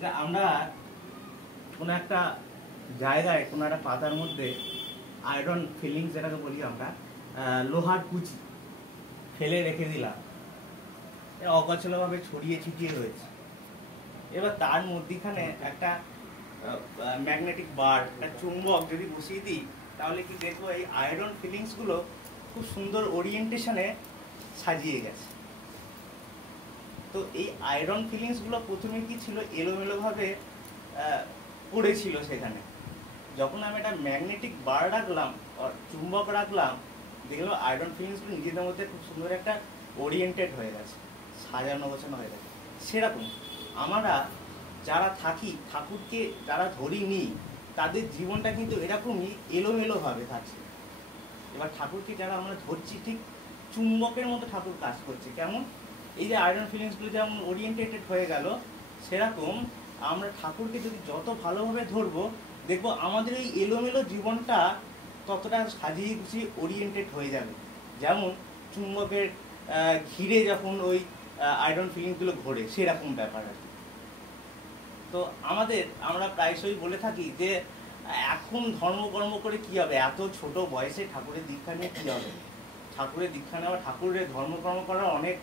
যে আমরা কোনো একটা জায়গায় কোনো একটা পাতার মধ্যে আয়রন ফিলিংস যেটাকে বলি আমরা, লোহার কুচি ফেলে রেখে দিলাম, অগোছালোভাবে ছড়িয়ে ছিটিয়ে রয়েছে। এবার তার মধ্যিখানে একটা ম্যাগনেটিক বার, একটা চুম্বক যদি বসিয়ে দিই, তাহলে কি দেখবো এই আয়রন ফিলিংসগুলো খুব সুন্দর ওরিয়েন্টেশনে সাজিয়ে গেছে। তো এই আয়রন ফিলিংসগুলো প্রথমে কি ছিল, এলোমেলোভাবে পড়েছিল সেখানে। যখন আমি একটা ম্যাগনেটিক বার রাখলাম, চুম্বক রাখলাম, দেখলাম আয়রন ফিলিংসগুলো নিজেদের মধ্যে খুব সুন্দর একটা ওরিয়েন্টেড হয়ে গেছে, সাজানো গোছানো হয়ে গেছে। সেরকম আমরা যারা থাকি, ঠাকুরকে যারা ধরি নিই, তাদের জীবনটা কিন্তু এরকমই এলোমেলোভাবে থাকছে। এবার ঠাকুরকে যারা আমরা ধরছি, ঠিক চুম্বকের মতো ঠাকুর কাজ করছে। কেমন? এই যে আয়রন ফিলিংসগুলো যেমন ওরিয়েন্টেড হয়ে গেল, সেরকম আমরা ঠাকুরকে যদি যত ভালোভাবে ধরবো, দেখবো আমাদের এই এলোমেলো জীবনটা ততটা সাজিয়ে গুছিয়ে ওরিয়েন্টেড হয়ে যাবে। যেমন চুম্বকের ঘিরে যখন ওই আয়রন ফিলিংসগুলো ঘোরে, সেরকম ব্যাপার আর কি। তো আমরা প্রায়শই বলে থাকি যে এখন ধর্মকর্ম করে কি হবে, এত ছোট বয়সে ঠাকুরের দীক্ষা নিয়ে কি হবে। ঠাকুরের দীক্ষা নেওয়া, ঠাকুরের ধর্মকর্ম করার অনেক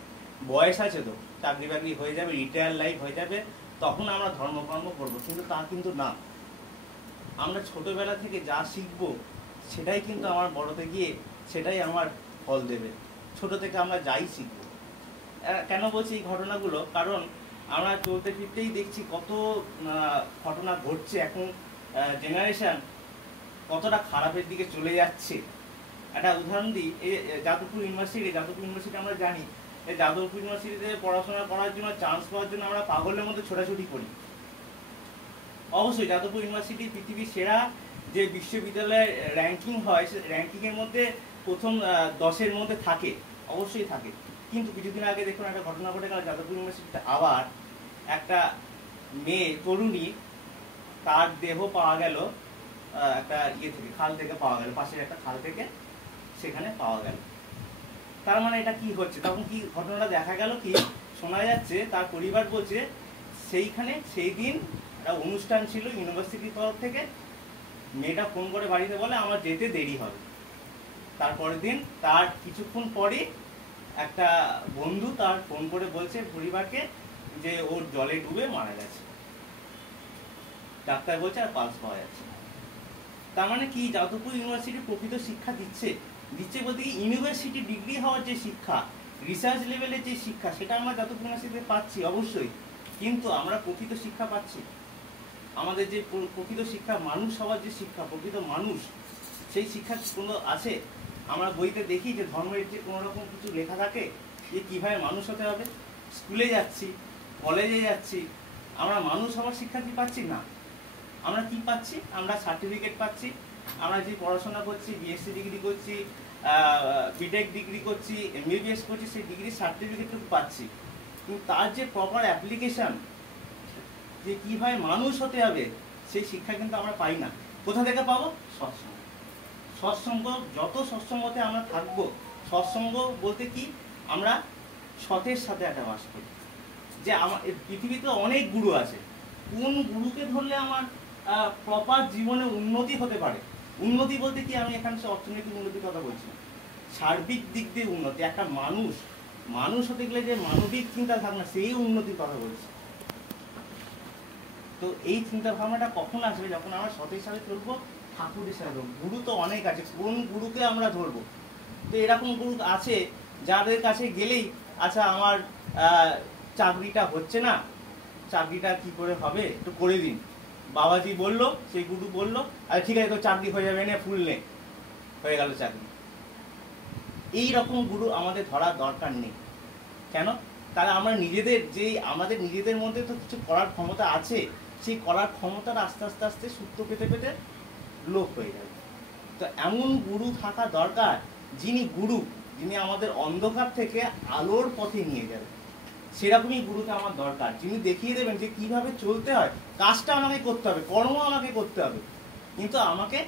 বয়স আছে, তো চাকরি বাকরি হয়ে যাবে, রিটায়ার লাইফ হয়ে যাবে, তখন আমরা ধর্মকর্ম করবো। কিন্তু তা কিন্তু না। আমরা ছোটবেলা থেকে যা শিখবো সেটাই কিন্তু আমার বড়তে গিয়ে সেটাই আমার ফল দেবে। ছোট থেকে আমরা যাই শিখবো। কেন বলছি এই ঘটনাগুলো? কারণ আমরা চলতে ফিরতেই দেখছি কত ঘটনা ঘটছে। এখন জেনারেশন কতটা খারাপের দিকে চলে যাচ্ছে। একটা উদাহরণ দিই, এই যাদবপুর ইউনিভার্সিটি আমরা জানি, এই যাদবপুর ইউনিভার্সিটিতে পড়াশোনা করার জন্য, চান্স পাওয়ার জন্য আমরা পাগলের মধ্যে ছোটাছুটি করি। অবশ্যই যাদবপুর ইউনিভার্সিটি পৃথিবীর সেরা যে বিশ্ববিদ্যালয়ের র্যাঙ্কিং হয়, সে র্যাঙ্কিংয়ের মধ্যে প্রথম 10-এর মধ্যে থাকে, অবশ্যই থাকে। কিন্তু কিছুদিন আগে দেখুন একটা ঘটনা ঘটে গেল, যাদবপুর ইউনিভার্সিটিতে আবার একটা মেয়ে তরুণী, তার দেহ পাওয়া গেল একটা থেকে, খাল থেকে পাওয়া গেল, পাশের একটা খাল থেকে সেখানে পাওয়া গেল। তার মানে এটা কি হচ্ছে? তখন কি ঘটনাটা দেখা গেল, কি শোনা যাচ্ছে, তার পরিবার বলছে সেইখানে সেই দিন একটা অনুষ্ঠান ছিল ইউনিভার্সিটির তরফ থেকে। মেয়েটা ফোন করে বাড়িতে বলে আমার যেতে দেরি হবে। তারপরের দিন, তার কিছুক্ষণ পরে একটা বন্ধু তার ফোন করে বলছে পরিবারকে যে ওর জলে ডুবে মারা গেছে। ডাক্তার বলছে আর পালস পাওয়া যাচ্ছে। তার মানে কি, যাদবপুর ইউনিভার্সিটি প্রকৃত শিক্ষা দিচ্ছে বলতে কি, ইউনিভার্সিটি ডিগ্রি হওয়ার যে শিক্ষা, রিসার্চ লেভেলের যে শিক্ষা, সেটা আমরা যাদবপুর ইউনিভার্সিটিতে পাচ্ছি অবশ্যই। কিন্তু আমরা প্রকৃত শিক্ষা পাচ্ছি? আমাদের যে প্রকৃত শিক্ষা, মানুষ হওয়ার যে শিক্ষা, প্রকৃত মানুষ, সেই শিক্ষা কোনো আছে? আমরা বইতে দেখি যে ধর্মের যে কোনো রকম কিছু লেখা থাকে যে কীভাবে মানুষ হতে হবে। স্কুলে যাচ্ছি, কলেজে যাচ্ছি, আমরা মানুষ হওয়ার শিক্ষা কি পাচ্ছি? না। আমরা কি পাচ্ছি? আমরা সার্টিফিকেট পাচ্ছি। আমরা যে পড়াশোনা করছি, বিএসসি ডিগ্রি করছি, বিটেক ডিগ্রি করছি, এমবিবিএস করছি, সেই ডিগ্রির সার্টিফিকেটটুকু পাচ্ছি। কিন্তু তার যে প্রপার অ্যাপ্লিকেশন, যে কীভাবে মানুষ হতে হবে, সেই শিক্ষা কিন্তু আমরা পাই না। কোথা থেকে পাবো? সৎসঙ্গ। সৎসঙ্গ, যত সৎসঙ্গতে আমরা থাকবো, সৎসঙ্গ বলতে কি, আমরা সতের সাথে একটা বাস করি। যে আমার পৃথিবীতে অনেক গুরু আছে, কোন গুরুকে ধরলে আমার প্রপার জীবনে উন্নতি হতে পারে। উন্নতি বলতে কি, আমি এখানে অর্থনৈতিক উন্নতির কথা বলছি না, সার্বিক দিক দিয়ে উন্নতি। একটা মানুষ হতে গেলে যে মানবিক চিন্তা ভাবনা, সেই উন্নতির কথা বলছি। তো এই চিন্তা ভাবনাটা কখন আসবে? যখন আমরা সতের সাথে চলবো, ঠাকুরের সাথে। গুরু তো অনেক আছে, কোন গুরুকে আমরা ধরবো? তো এরকম গুরু আছে যাদের কাছে গেলেই, আচ্ছা আমার চাকরিটা হচ্ছে না, চাকরিটা কি করে হবে, একটু করে দিন। বাবাজি বলল, সেই গুরু বলল, আর ঠিক আছে তো চাকরি হয়ে যাবে, না ফুল নে, হয়ে গেল চাকরি। এই রকম গুরু আমাদের ধরার দরকার নেই। কেন? তাহলে আমরা আমাদের নিজেদের মধ্যে তো কিছু করার ক্ষমতা আছে, সেই করার ক্ষমতার আস্তে আস্তে আস্তে সূত্র পেতে পেতে লোপ হয়ে যাবে। তো এমন গুরু থাকা দরকার, যিনি আমাদের অন্ধকার থেকে আলোর পথে নিয়ে যাবে। সেরকমই গুরুকে আমার দরকার, যিনি দেখিয়ে দেবেন যে কিভাবে চলতে হয়। কাজটা আমাকে করতে হবে, কর্ম আমাকে করতে হবে, কিন্তু আমাকে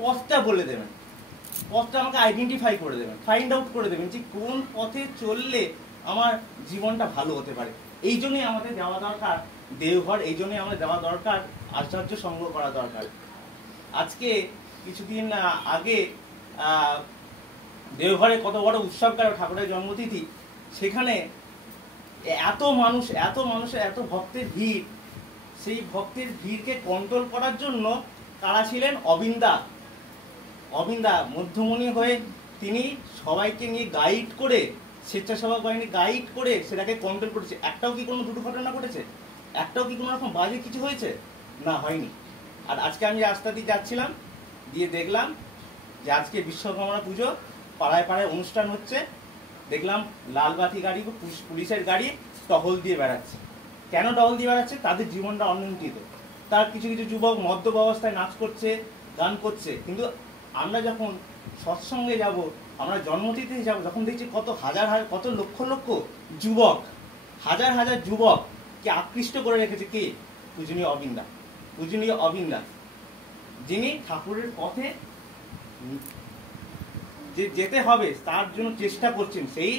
পথটা বলে দেবেন, পথটা আমাকে আইডেন্টিফাই করে দেবেন, ফাইন্ড আউট করে দেবেন যে কোন পথে চললে আমার জীবনটা ভালো হতে পারে। এই জন্যই আমাদের যাওয়া দরকার দেওঘর, এই জন্যই আমাদের যাওয়া দরকার আচার্য সঙ্গ করা দরকার। আজকে কিছুদিন আগে দেওঘরে কত বড় উৎসব গেল, ঠাকুরের জন্মতিথি, সেখানে এত মানুষের এত ভক্তের ভিড়, সেই ভক্তের ভিড়কে কন্ট্রোল করার জন্য কারা ছিলেন? অবিন্দা মধ্যমণি হয়ে তিনি সবাইকে নিয়ে গাইড করে, স্বেচ্ছাসেবক বাহিনী গাইড করে সেটাকে কন্ট্রোল করেছে। একটাও কি কোনো দুর্ঘটনা ঘটেছে? একটাও কি কোনো রকম বাজে কিছু হয়েছে? না, হয়নি। আর আজকে আমি রাস্তা দিয়ে যাচ্ছিলাম, দিয়ে দেখলাম যে আজকে বিশ্বকর্মা পুজো, পাড়ায় পাড়ায় অনুষ্ঠান হচ্ছে, দেখলাম লালবাতি গাড়ি, পুলিশের গাড়ি টহল দিয়ে বেড়াচ্ছে। কেন টহল দিয়ে বেড়াচ্ছে? তাদের জীবনটা অনিয়ন্ত্রিত। তার কিছু কিছু যুবক মদ্যপ অবস্থায় নাচ করছে, গান করছে। কিন্তু আমরা যখন সৎসঙ্গে যাব, আমরা জন্মতিথিতে যাব, যখন দেখছি কত হাজার হাজার, কত লক্ষ লক্ষ যুবক, হাজার হাজার যুবককে আকৃষ্ট করে রেখেছে কে? পূজনীয় অবিন্দা, যিনি ঠাকুরের পথে যে যেতে হবে তার জন্য চেষ্টা করছেন, সেই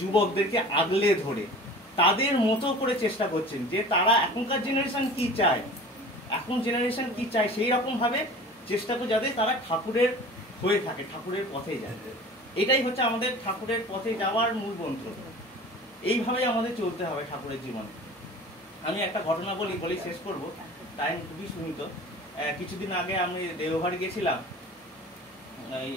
যুবকদেরকে আগলে ধরে তাদের মতো করে চেষ্টা করছেন যে তারা এখনকার জেনারেশন কি চায়, সেই রকম ভাবে চেষ্টা করে যাতে তারা ঠাকুরের হয়ে থাকে, ঠাকুরের পথে যায়। এটাই হচ্ছে আমাদের ঠাকুরের পথে যাওয়ার মূল মন্ত্র। এইভাবেই আমাদের চলতে হবে ঠাকুরের জীবনে। আমি একটা ঘটনা বলি শেষ করব, টাইম খুবই সীমিত। কিছুদিন আগে আমি দেওঘর গেছিলাম, এই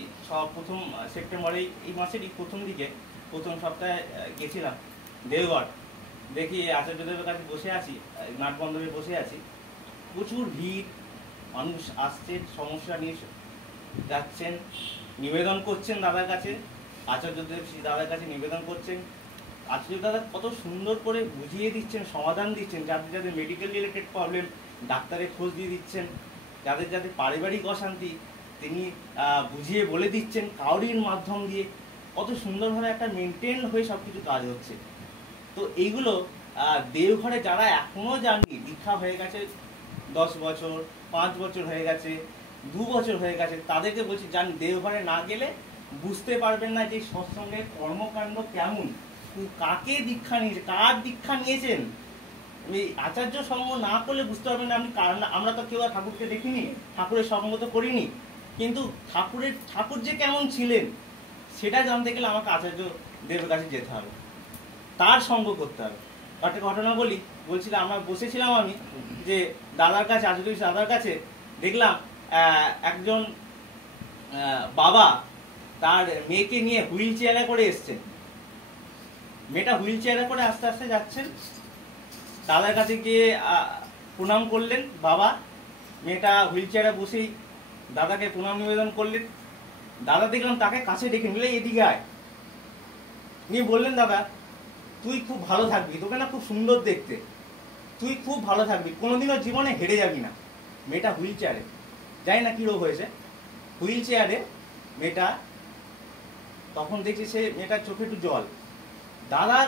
প্রথম সেপ্টেম্বরে, এই মাসেরই প্রথম দিকে, প্রথম সপ্তাহে গেছিলাম দেওঘর। দেখি আচার্যদেবের কাছে বসে আছি, নাটবন্দরে বসে আছি, প্রচুর ভিড়, মানুষ আসছেন, সমস্যা নিয়ে যাচ্ছেন, নিবেদন করছেন দাদার কাছে। আচার্যদেব সেই দাদার কাছে নিবেদন করছেন। আচার্য দাদা কত সুন্দর করে বুঝিয়ে দিচ্ছেন, সমাধান দিচ্ছেন। যাদের যাদের মেডিকেল রিলেটেড প্রবলেম, ডাক্তারের খোঁজ দিয়ে দিচ্ছেন। যাদের যাদের পারিবারিক অশান্তি, তিনি বুঝিয়ে বলে দিচ্ছেন কাউরির মাধ্যম দিয়ে। কত সুন্দরভাবে একটা মেনটেন হয়ে সব কিছু কাজ হচ্ছে। তো এইগুলো দেওঘরে যারা এখনো যাননি, দীক্ষা হয়ে গেছে 10 বছর, 5 বছর হয়ে গেছে, 2 বছর হয়ে গেছে, তাদেরকে বলছি যান, দেওঘরে না গেলে বুঝতে পারবেন না যে সৎসঙ্গের কর্মকাণ্ড কেমন, কাকে দীক্ষা নিয়েছে, কার দীক্ষা নিয়েছেন। আচার্য সঙ্গ না করলে বুঝতে পারবেন না আপনি। আমরা তো কেউ ঠাকুরকে দেখিনি, ঠাকুরের সঙ্গ তো করিনি, কিন্তু ঠাকুর যে কেমন ছিলেন সেটা জানতে গেলে আমাকে আচার্য দেবের কাছে যেতে হবে, তার সঙ্গ করতে হবে। একটা ঘটনা বলছিলাম, আমরা বসেছিলাম আমি যে দাদার কাছে, আচার্য দাদার কাছে, দেখলাম একজন বাবা তার মেয়েকে নিয়ে হুইল চেয়ারে করে এসছেন। মেয়েটা হুইল চেয়ারে করে আস্তে আস্তে যাচ্ছেন, দাদার কাছে গিয়ে প্রণাম করলেন বাবা। মেয়েটা হুইল চেয়ারে বসেই দাদাকে প্রণাম নিবেদন করলেন। দাদা দেখলাম তাকে কাছে ডেকে নিলে, এদিকে আয়, নিয়ে বললেন, দাদা তুই খুব ভালো থাকবি, তোকে না খুব সুন্দর দেখতে, তুই খুব ভালো থাকবি, কোনোদিনও জীবনে হেরে যাবি না। মেয়েটা হুইল চেয়ারে, জানি না কি রোগ হয়েছে, হুইল চেয়ারে মেয়েটা, তখন দেখছি সে মেয়েটার চোখে একটু জল। দাদার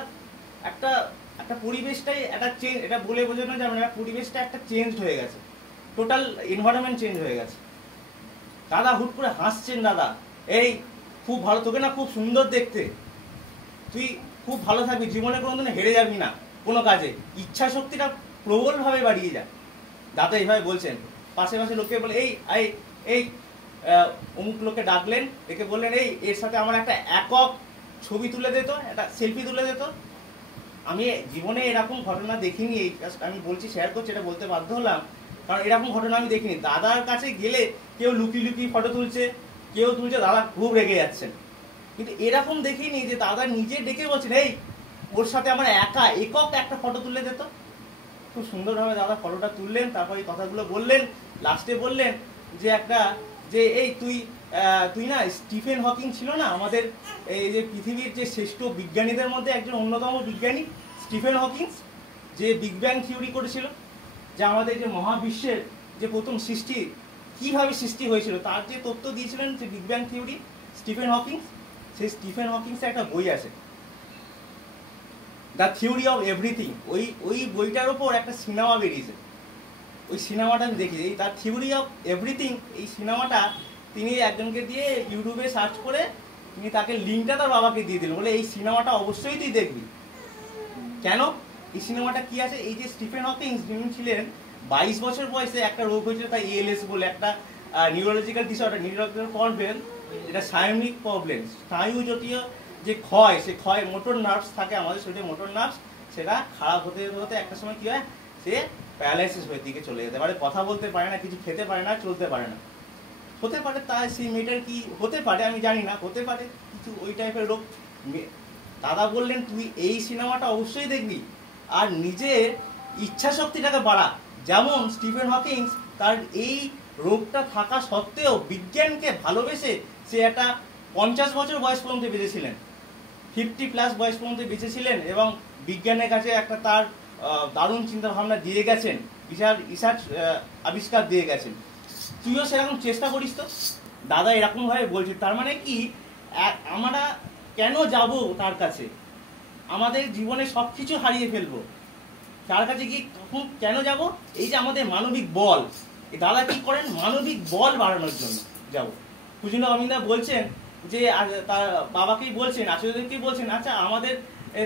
একটা পরিবেশটাই একটা চেঞ্জ, এটা বলে বোঝানো যাবে না, পরিবেশটা একটা চেঞ্জ হয়ে গেছে, টোটাল এনভায়রনমেন্ট চেঞ্জ হয়ে গেছে। দাদা হুট করে হাসছেন, দাদা এই খুব ভালো, তোকে না খুব সুন্দর দেখতে, তুই খুব ভালো থাকবি, জীবনে কোনোদিন হেরে যাবি না কোনো কাজে, ইচ্ছা শক্তিটা প্রবলভাবে বাড়িয়ে যায়। দাদা এইভাবে বলছেন। পাশে লোকে বলে, এই অমুক লোককে ডাকলেন, একে বললেন, এর সাথে আমার একটা একক ছবি তুলে দিত, একটা সেলফি তুলে দিত। আমি জীবনে এরকম ঘটনা দেখিনি, আমি বলছি, শেয়ার করছি, এটা বলতে বাধ্য হলাম, কারণ এরকম ঘটনা আমি দেখিনি। দাদার কাছে গেলে কেউ লুকিয়ে ফটো তুলছে, কেউ তুলছে, দাদা খুব রেগে যাচ্ছেন। কিন্তু এরকম দেখিনি যে দাদা নিজে ডেকে বলছেন, ওর সাথে আমার একক একটা ফটো তুলে দিত। খুব সুন্দরভাবে দাদা ফটোটা তুললেন, তারপর এই কথাগুলো বললেন। লাস্টে বললেন যে তুই না, স্টিফেন হকিং ছিল না আমাদের এই যে পৃথিবীর যে শ্রেষ্ঠ বিজ্ঞানীদের মধ্যে একজন অন্যতম বিজ্ঞানী, স্টিফেন হকিং, যে বিগ ব্যাং থিওরি করেছিল, যে আমাদের যে মহাবিশ্বের যে প্রথম সৃষ্টি কিভাবে সৃষ্টি হয়েছিল তার যে তথ্য দিয়েছিলেন, যে big bang theory, Stephen Hawking. সেই স্টিফেন হকিংসের একটা বই আছে, দ্য থিওরি অফ এভরিথিং। ওই বইটার ওপর একটা সিনেমা বেরিয়েছে, ওই সিনেমাটা আমি দেখি। এই দ্য থিওরি অফ এভরিথিং, এই সিনেমাটা তিনি একজনকে দিয়ে ইউটিউবে সার্চ করে তিনি তাকে লিঙ্কটা তার বাবাকে দিয়ে দিলেন, বলে এই সিনেমাটা অবশ্যই তুই দেখবি। কেন? এই সিনেমাটা কি আছে, এই যে স্টিফেন হকিংস যিনি ছিলেন 22 বছর বয়সে একটা রোগ হয়েছিল, তাই এএলএস বলে একটা নিউরোলজিক্যাল ডিসঅর্ডার, নিউরোলজিক্যাল প্রবলেম, যেটা সায়নিক প্রবলেম, স্নায়ু জাতীয় যে ক্ষয়, সে ক্ষয়, মোটর নার্ভস থাকে আমাদের শরীরে, মোটর নার্ভস, সেটা খারাপ হতে হতে হতে একটা সময় কি হয়, সে প্যারালাইসিস হয়ে দিকে চলে যেতে পারে, কথা বলতে পারে না, কিছু খেতে পারে না, চলতে পারে না। হতে পারে তাই সেই মেয়েটার কি হতে পারে আমি জানি না, হতে পারে কিছু ওই টাইপের রোগ। দাদা বললেন তুই এই সিনেমাটা অবশ্যই দেখবি আর নিজের ইচ্ছা শক্তিটাকে বাড়া। যেমন স্টিফেন হকিংস তার এই রোগটা থাকা সত্ত্বেও বিজ্ঞানকে ভালোবেসে সে একটা 50 বছর বয়স পর্যন্ত বেঁচেছিলেন, 50+ বয়স পর্যন্ত বেঁচেছিলেন, এবং বিজ্ঞানের কাছে একটা তার দারুণ চিন্তা ভাবনা দিয়ে গেছেন, বিশাল রিসার্চ আবিষ্কার দিয়ে গেছেন। তুইও সেরকম চেষ্টা করিস তো। দাদা এরকম ভাবে বলছে, তার মানে কি আমরা কেন যাব তার কাছে, আমাদের জীবনে সবকিছু হারিয়ে ফেলবো, তার কাছে গিয়ে কখন কেন যাব? এই যে আমাদের মানবিক বল, এই দাদা কি করেন, মানবিক বল বাড়ানোর জন্য যাবো। পূজনীয় অমিনদা বলছেন যে তার বাবাকেই বলছেন, আচার্যদেরকেই বলছেন, আচ্ছা আমাদের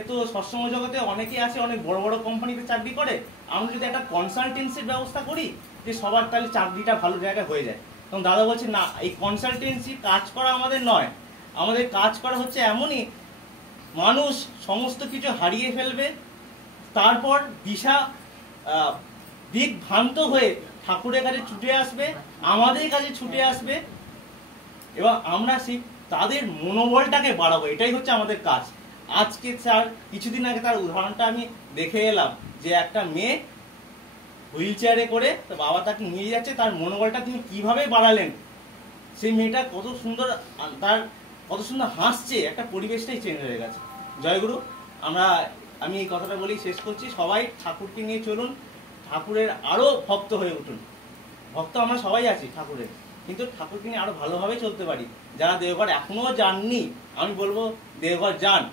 তো সৎসঙ্গ জগতে অনেকেই আছে, অনেক বড় বড় কোম্পানিতে চাকরি করে, আমরা যদি একটা কনসালটেন্সির ব্যবস্থা করি যে সবার তাহলে চাকরিটা ভালো জায়গায় হয়ে যায়। তখন দাদা বলছেন না, এই কনসালটেন্সি কাজ করা আমাদের নয়, আমাদের কাজ করা হচ্ছে এমনই মানুষ সমস্ত কিছু হারিয়ে ফেলবে, তারপর দিগ্ভ্রান্ত হয়ে ঠাকুরের কাছে ছুটে আসবে, আমাদের কাছে ছুটে আসবে, এবং আমরা সেই তাদের মনোবলটাকে বাড়াবো, এটাই হচ্ছে আমাদের কাজ। আজকে স্যার কিছুদিন আগে তার উদাহরণটা আমি দেখে এলাম, যে একটা মেয়ে হুইল চেয়ারে করে বাবা তাকে নিয়ে যাচ্ছে, তার মনোবলটা তিনি কিভাবে বাড়ালেন, সেই মেয়েটা কত সুন্দর, তার কত সুন্দর হাসছে, একটা পরিবেশটাই চেঞ্জ হয়ে গেছে। জয়গুরু। আমি এই কথাটা বলেই শেষ করছি, সবাই ঠাকুরকে নিয়ে চলুন, ঠাকুরের আরো ভক্ত হয়ে উঠুন। ভক্ত আমরা সবাই আছি ঠাকুরের, কিন্তু ঠাকুরকে নিয়ে আরো ভালোভাবে চলতে পারি। যারা দেওঘর এখনো যাননি, আমি বলবো দেওঘর যান।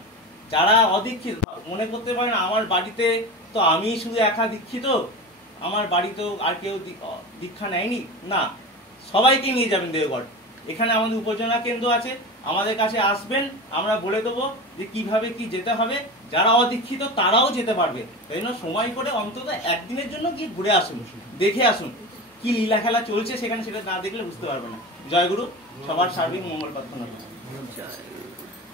যারা অদীক্ষিত মনে করতে পারেন আমার বাড়িতে তো আমি শুধু একা দীক্ষিত, আমার বাড়িতে আর কেউ দীক্ষা নেয়নি, না, সবাইকে নিয়ে যাবেন দেওঘর। এখানে আমাদের উপজেলা কেন্দ্র আছে, আমাদের কাছে আসবেন, আমরা বলে দেবো যে কিভাবে কি যেতে হবে। যারা অদীক্ষিত তারাও যেতে পারবে, তাই জন্য সময় করে অন্তত একদিনের জন্য গিয়ে ঘুরে আসুন, দেখে আসুন কি লীলা খেলা চলছে সেখানে, সেটা না দেখলে বুঝতে পারবে না। জয়গুরু, সবার সার্বিক মঙ্গল প্রার্থনা।